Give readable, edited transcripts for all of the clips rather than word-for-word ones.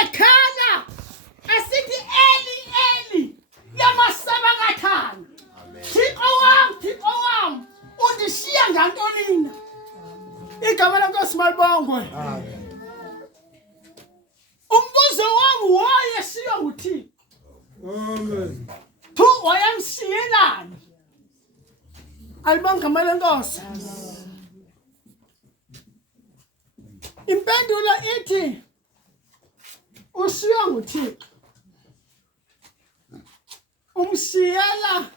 ekhala asithi Eli yamasabakathana Thixo wami undishiya ngantoni na igama lenkosi malibongwe umbuzo wami wayeshiya uThixo amen thu wayamshiyelani alibonga igama lenkosi impendulo ithi ushiya nguThixo umshiyela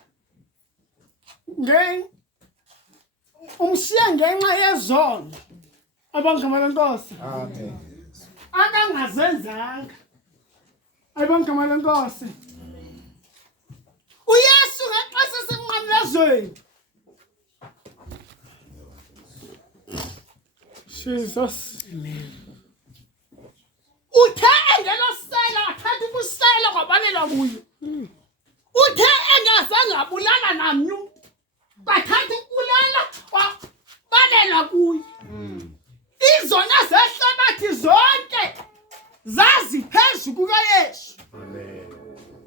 umshiya ngenxa yezono abangama lenkosi amen akangazenzanga abangama lenkosi uYesu ngeqasa semnqamlezweni Jesus amen uthe engelosela athatha ubusela kwabalela kuyo uthe engazange abulala namnyu bathatha ukubulala kwabalela kuyo izona zehlabathi zonke zazi phezu kukaYesu amen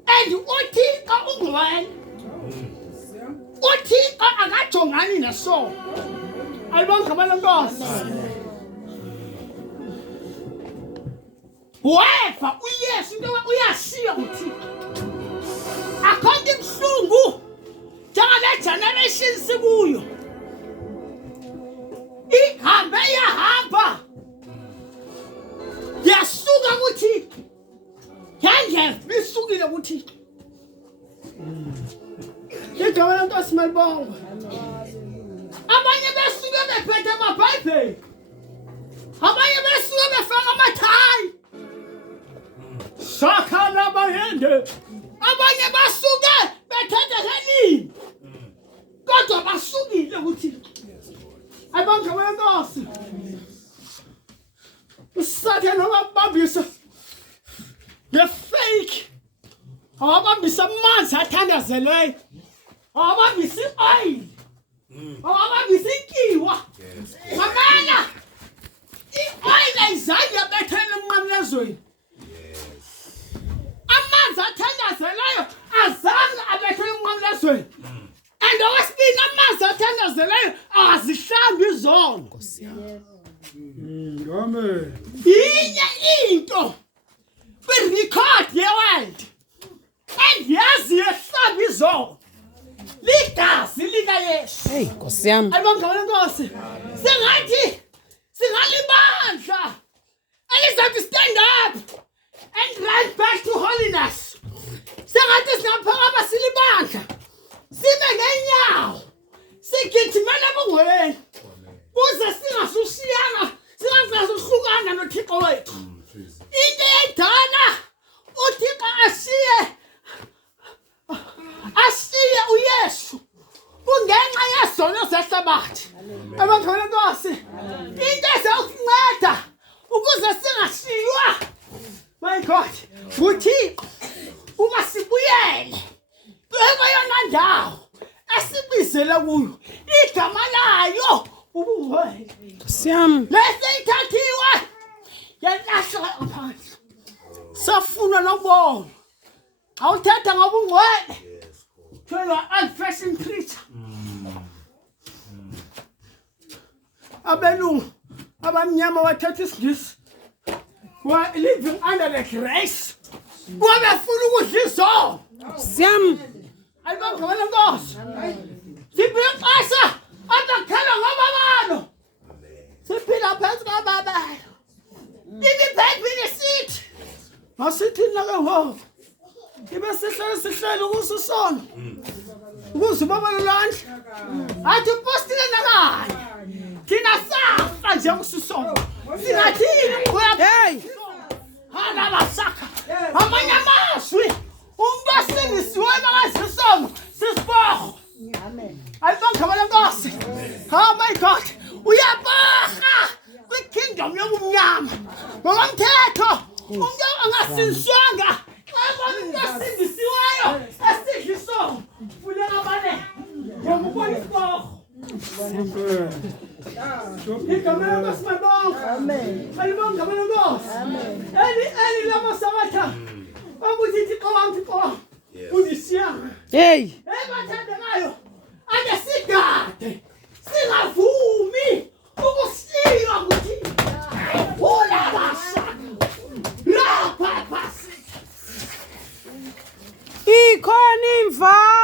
and uThixo ungwena uThixo akajongani nesono alibonga ngalenkosi weva uYesu into uyashiya uThixo akhonke ibhlungu njengale generation sikuyo ihambe yahamba yasuka kuThixo yangeza bisukile kuThixo igama lenkosi malibongwe abanye besuke bephethe amabhayibheli abanye besuke befaka amathayi sakhala bayende abanye basuke bethethe ngelimi kodwa basukile kuThixo abangama lenkosi usathana wabambisa ngefake awabambisa amanzi athandazeleyo awabambisa i-oil awabambisa inkiwa mamela i-oil ayizange yabethela emnqamlezweni amanzi athandazeleyo azange abethela emnqamlezweni and okwesibini amanzi athandazeleyo azihlambi izono amen inye into kwi-record ye-world endiyazi yehlamba izono ligazi likaYesu hey Nkosi yami alibonga lenkosi singathi singalibandla elizathi stand up and run back to holiness singathi singaphakama silibandla sibe ngenyawo sigijimela ebungcweleni kuze singasushiyana singasuhlukana noThixo wethu into edala uThixo asiye uYesu kungenxa yezono zehlabathi abangama lenkosi into ezokunceda ukuze singashiywa my God uThixo uma sibuyele kweyona ndawo esibizele kuyo igama layo ubungcwele siyami lesithathiwe yalahlwa phansi safuna nokubona awuthetha ngobungcwele phela old-fashioned preacher abelungu abamnyama bathatha isingisi were living under the grace wabefuna ukudla izono siyami alibonga lenkosi siphila xesha abakhala ngababalo siphila phansi kababalo ibibhayibhile sithi masithini ke ngoku ibe sihlele ukususona ukuze babalolanda athi postile nakanye thina safa nje ukususona singathini hey hala basakha amanye amazwi umuntu asingisiwe bakazisona sisiboho amen alibonga lenkosi oh my God uyabaha kwikingdom yobumnyama ngokomthetho umuntu angasinzwanga abantu asindisiweyo asidliso fulela bale ngokubona isiboho igama lenkosi malibonga amen alibonga lenkosi amen eli lama ukuthi Thixo uzisiyanga Hey, ebathandekayo ake sigade singavumi ukusiywa nguThixo ulabashaka rapha phasi ikhona imva